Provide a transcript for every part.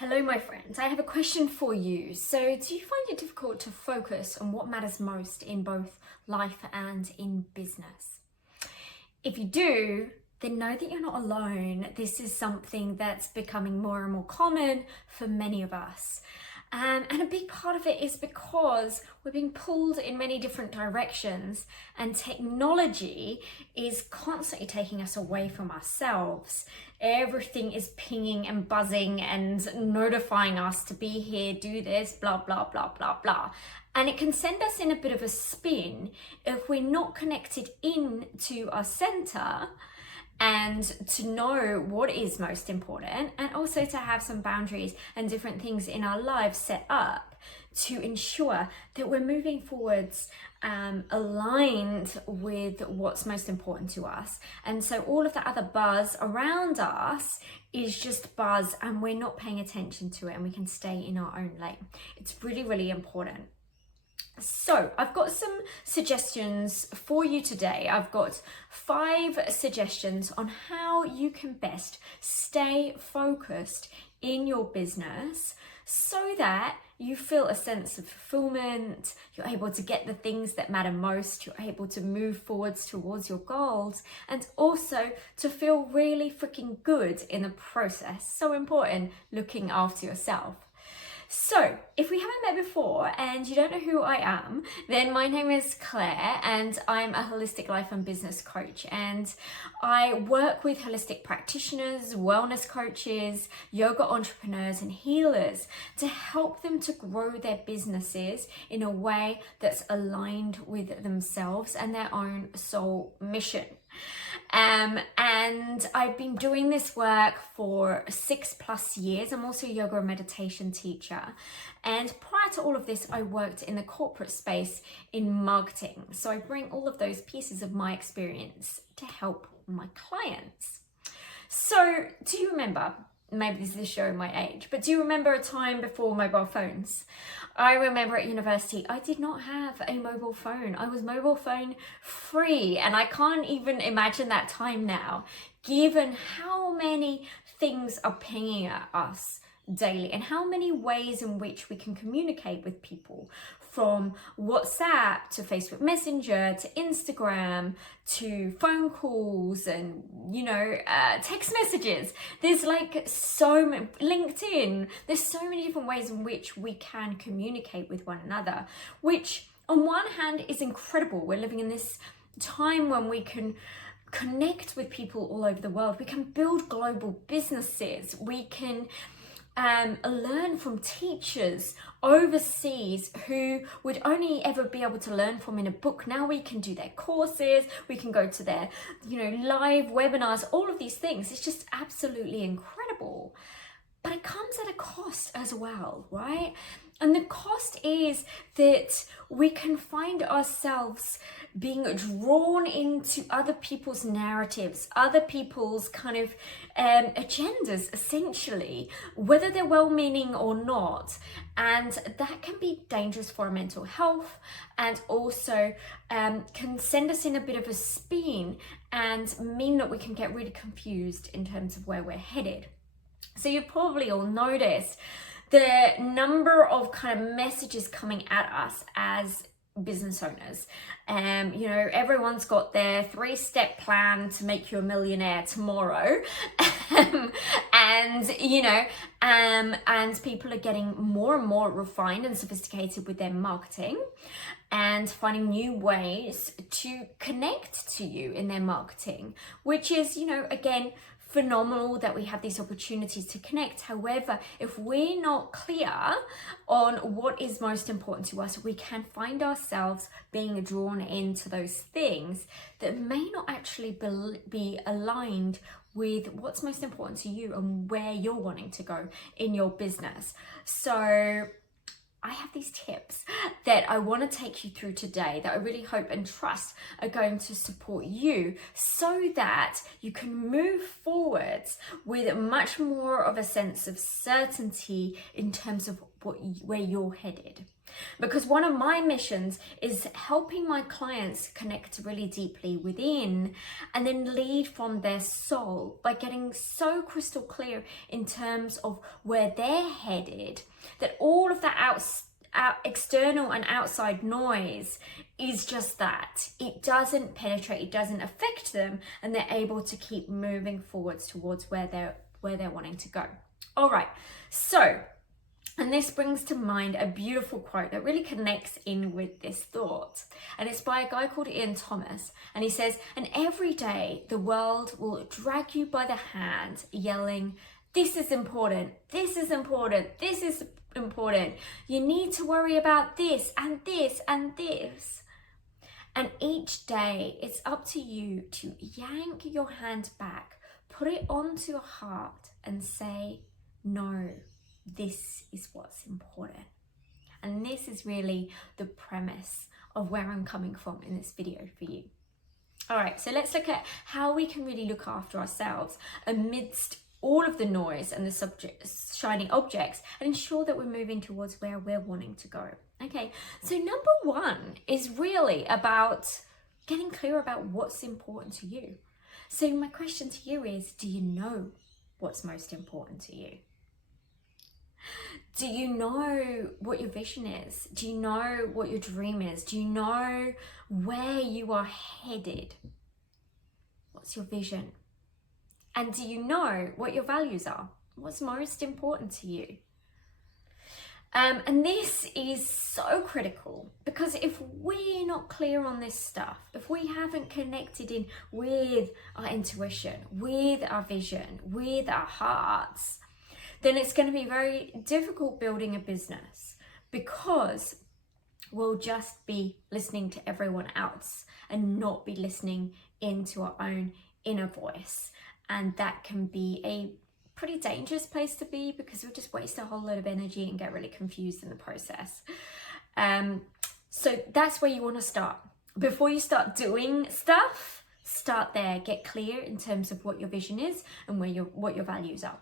Hello, my friends. I have a question for you. So, do you find it difficult to focus on what matters most in both life and in business? If you do, then know that you're not alone. This is something that's becoming more and more common for many of us. And a big part of it is because we're being pulled in many different directions, and technology is constantly taking us away from ourselves. Everything is pinging and buzzing and notifying us to be here, do this, blah, blah, blah, blah, blah. And it can send us in a bit of a spin if we're not connected in to our center and to know what is most important, and also to have some boundaries and different things in our lives set up to ensure that we're moving forwards aligned with what's most important to us. And so all of the other buzz around us is just buzz, and we're not paying attention to it, and we can stay in our own lane. It's really, really important. So I've got some suggestions for you today. I've got 5 suggestions on how you can best stay focused in your business so that you feel a sense of fulfillment, you're able to get the things that matter most, you're able to move forwards towards your goals, and also to feel really freaking good in the process. So important, looking after yourself. So, if we haven't met before and you don't know who I am, then my name is Claire and I'm a holistic life and business coach, and I work with holistic practitioners, wellness coaches, yoga entrepreneurs and healers to help them to grow their businesses in a way that's aligned with themselves and their own soul mission. And I've been doing this work for 6+ years. I'm also a yoga and meditation teacher. And prior to all of this, I worked in the corporate space in marketing. So I bring all of those pieces of my experience to help my clients. So do you remember, maybe this is showing my age, but do you remember a time before mobile phones? I remember at university, I did not have a mobile phone. I was mobile phone free, and I can't even imagine that time now, given how many things are pinging at us daily and how many ways in which we can communicate with people, from WhatsApp to Facebook Messenger to Instagram to phone calls and text messages. There's like so many, LinkedIn, there's so many different ways in which we can communicate with one another, which on one hand is incredible. We're living in this time when we can connect with people all over the world. We can build global businesses. We can learn from teachers overseas who would only ever be able to learn from in a book. Now we can do their courses, we can go to their live webinars, all of these things. It's just absolutely incredible. But it comes at a cost as well, right? And the cost is that we can find ourselves being drawn into other people's narratives, other people's kind of agendas, essentially, whether they're well-meaning or not. And that can be dangerous for our mental health, and also can send us in a bit of a spin and mean that we can get really confused in terms of where we're headed. So you've probably all noticed the number of kind of messages coming at us as business owners. Everyone's got their 3-step plan to make you a millionaire tomorrow. And people are getting more and more refined and sophisticated with their marketing and finding new ways to connect to you in their marketing, which is, again, phenomenal that we have these opportunities to connect. However, if we're not clear on what is most important to us, we can find ourselves being drawn into those things that may not actually be aligned with what's most important to you and where you're wanting to go in your business. So I have these tips that I want to take you through today that I really hope and trust are going to support you so that you can move forwards with much more of a sense of certainty in terms of where you're headed. Because one of my missions is helping my clients connect really deeply within and then lead from their soul by getting so crystal clear in terms of where they're headed, that all of that external and outside noise is just that. It doesn't penetrate, it doesn't affect them, and they're able to keep moving forwards towards where they're wanting to go. All right, so, and this brings to mind a beautiful quote that really connects in with this thought. And it's by a guy called Ian Thomas. And he says, "And every day the world will drag you by the hand, yelling, 'This is important, this is important, this is important. You need to worry about this and this and this.' And each day it's up to you to yank your hand back, put it onto your heart and say, 'No, this is what's important.'" And this is really the premise of where I'm coming from in this video for you. All right, so let's look at how we can really look after ourselves amidst all of the noise and the shiny objects, and ensure that we're moving towards where we're wanting to go. Okay, so number one is really about getting clear about what's important to you. So my question to you is, do you know what's most important to you? Do you know what your vision is? Do you know what your dream is? Do you know where you are headed? What's your vision? And do you know what your values are? What's most important to you? And this is so critical, because if we're not clear on this stuff, if we haven't connected in with our intuition, with our vision, with our hearts, then it's going to be very difficult building a business, because we'll just be listening to everyone else and not be listening into our own inner voice. And that can be a pretty dangerous place to be, because we'll just waste a whole lot of energy and get really confused in the process. So that's where you want to start. Before you start doing stuff, start there. Get clear in terms of what your vision is and what your values are.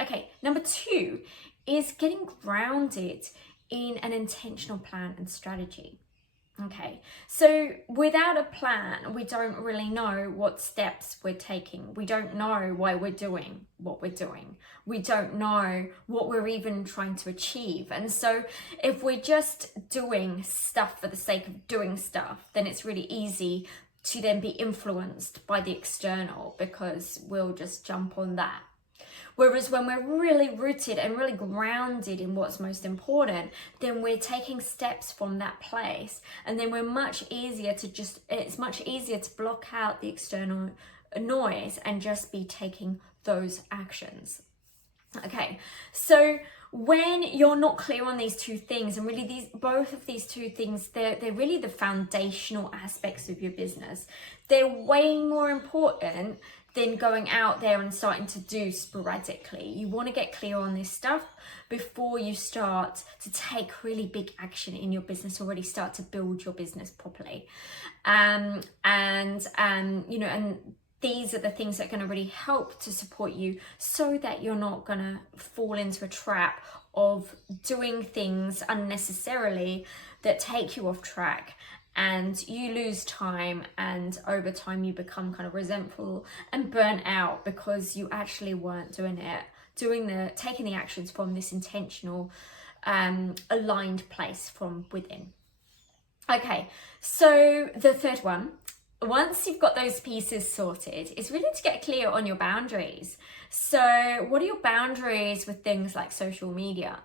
Okay, number two is getting grounded in an intentional plan and strategy. Okay, so without a plan, we don't really know what steps we're taking. We don't know why we're doing what we're doing. We don't know what we're even trying to achieve. And so if we're just doing stuff for the sake of doing stuff, then it's really easy to then be influenced by the external, because we'll just jump on that. Whereas when we're really rooted and really grounded in what's most important, then we're taking steps from that place. And then it's much easier to block out the external noise and just be taking those actions. Okay, so when you're not clear on these two things, and really both of these two things, they're really the foundational aspects of your business. They're way more important than going out there and starting to do sporadically. You want to get clear on this stuff before you start to take really big action in your business, already start to build your business properly. And these are the things that are going to really help to support you, so that you're not going to fall into a trap of doing things unnecessarily that take you off track, and you lose time, and over time you become kind of resentful and burnt out because you actually weren't taking the actions from this intentional, aligned place from within. Okay, so the third one, once you've got those pieces sorted, is really to get clear on your boundaries. So what are your boundaries with things like social media?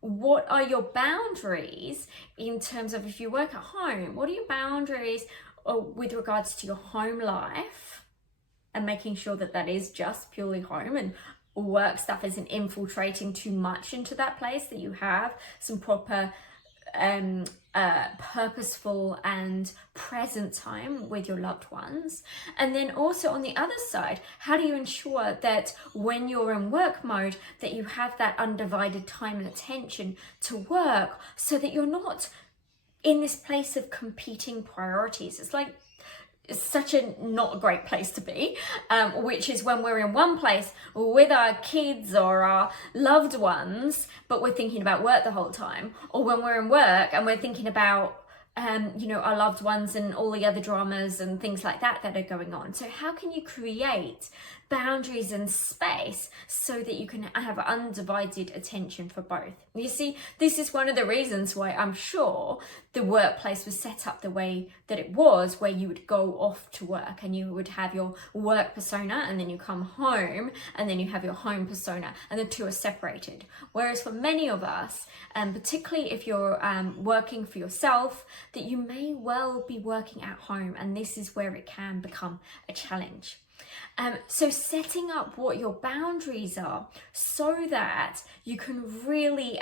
What are your boundaries in terms of, if you work at home, what are your boundaries with regards to your home life, and making sure that that is just purely home, and work stuff isn't infiltrating too much into that place, that you have some proper purposeful and present time with your loved ones. And then also on the other side, how do you ensure that when you're in work mode, that you have that undivided time and attention to work, so that you're not in this place of competing priorities? It's like such a not a great place to be, which is when we're in one place with our kids or our loved ones, but we're thinking about work the whole time, or when we're in work and we're thinking about our loved ones and all the other dramas and things like that that are going on. So how can you create boundaries and space so that you can have undivided attention for both? You see, this is one of the reasons why I'm sure the workplace was set up the way that it was, where you would go off to work and you would have your work persona, and then you come home and then you have your home persona, and the two are separated. Whereas for many of us, particularly if you're working for yourself, that you may well be working at home, and this is where it can become a challenge. So setting up what your boundaries are so that you can really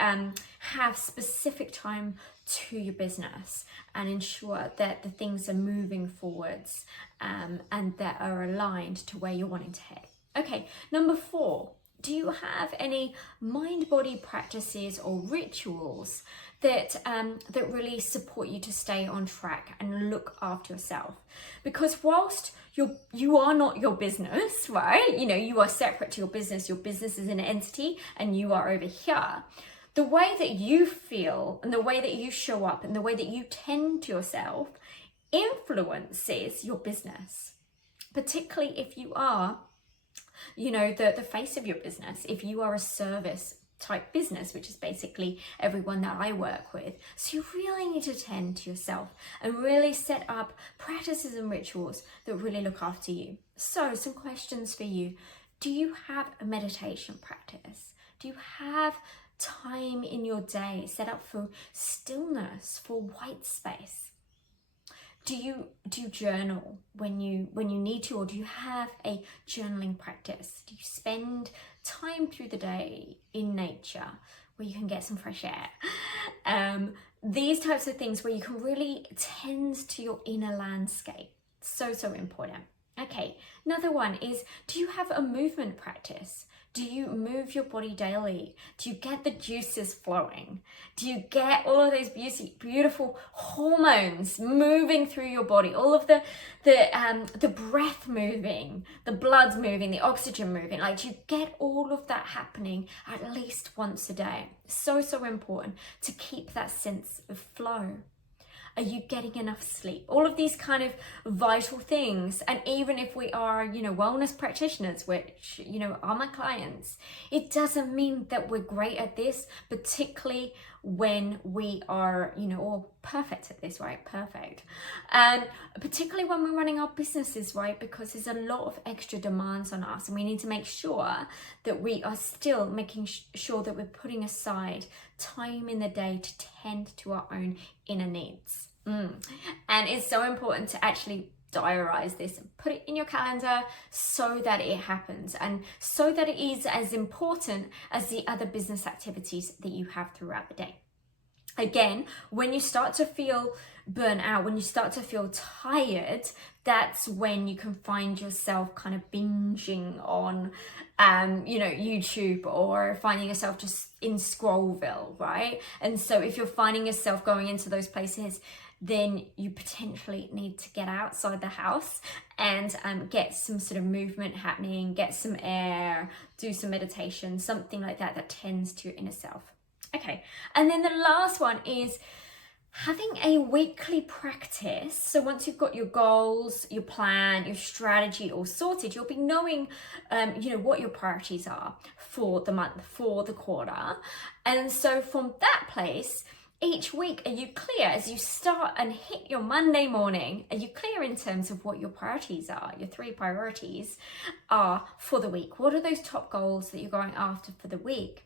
have specific time to your business and ensure that the things are moving forwards and that are aligned to where you're wanting to head. Okay, number 4. Do you have any mind-body practices or rituals that really support you to stay on track and look after yourself? Because whilst you are not your business, right? You are separate to your business. Your business is an entity and you are over here. The way that you feel and the way that you show up and the way that you tend to yourself influences your business, particularly if you are the face of your business, if you are a service type business, which is basically everyone that I work with. So you really need to tend to yourself and really set up practices and rituals that really look after you. So some questions for you. Do you have a meditation practice? Do you have time in your day set up for stillness, for white space? Do you journal when you need to, or do you have a journaling practice? Do you spend time through the day in nature where you can get some fresh air? These types of things where you can really tend to your inner landscape. So important. Okay, another one is, do you have a movement practice? Do you move your body daily? Do you get the juices flowing? Do you get all of those beautiful hormones moving through your body? All of the breath moving, the blood moving, the oxygen moving. Do you get all of that happening at least once a day? So important to keep that sense of flow. Are you getting enough sleep? All of these kind of vital things. And even if we are, wellness practitioners, which, are my clients, it doesn't mean that we're great at this, particularly when we are, all perfect at this, right? Perfect. And particularly when we're running our businesses, right? Because there's a lot of extra demands on us, and we need to make sure that we are still making sure that we're putting aside time in the day to tend to our own inner needs. And it's so important to actually diarize this and put it in your calendar so that it happens, and so that it is as important as the other business activities that you have throughout the day. Again, when you start to feel burnt out, when you start to feel tired, that's when you can find yourself kind of binging on YouTube, or finding yourself just in Scrollville, right? And so if you're finding yourself going into those places, then you potentially need to get outside the house and get some sort of movement happening, get some air, do some meditation, something like that that tends to your inner self. Okay, and then the last one is having a weekly practice. So once you've got your goals, your plan, your strategy all sorted, you'll be knowing, what your priorities are for the month, for the quarter. And so from that place, each week, are you clear as you start and hit your Monday morning? Are you clear in terms of what your priorities are, your 3 priorities are for the week? What are those top goals that you're going after for the week?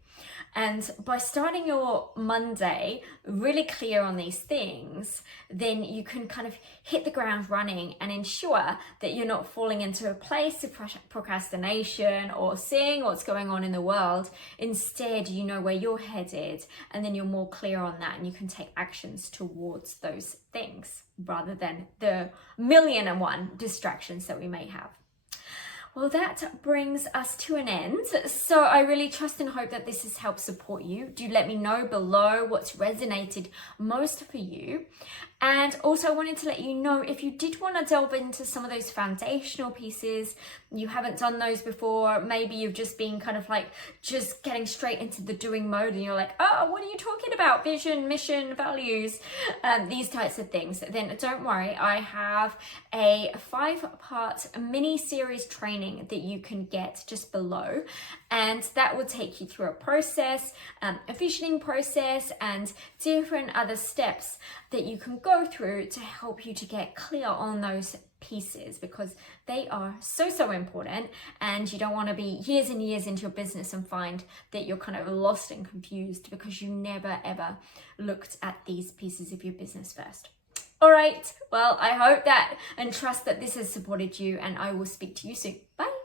And by starting your Monday really clear on these things, then you can kind of hit the ground running and ensure that you're not falling into a place of procrastination or seeing what's going on in the world. Instead, you know where you're headed, and then you're more clear on that, and you can take actions towards those things rather than the 1,000,001 distractions that we may have. Well, that brings us to an end. So I really trust and hope that this has helped support you. Do let me know below what's resonated most for you. And also I wanted to let you know, if you did want to delve into some of those foundational pieces, you haven't done those before, maybe you've just been kind of like just getting straight into the doing mode and you're like, oh, what are you talking about? Vision, mission, values, these types of things. Then don't worry, I have a 5-part mini series training that you can get just below, and that will take you through a process, a visioning process, and different other steps that you can go through to help you to get clear on those pieces, because they are so important, and you don't want to be years and years into your business and find that you're kind of lost and confused because you never ever looked at these pieces of your business first. All right, well, I hope that and trust that this has supported you, and I will speak to you soon. Bye.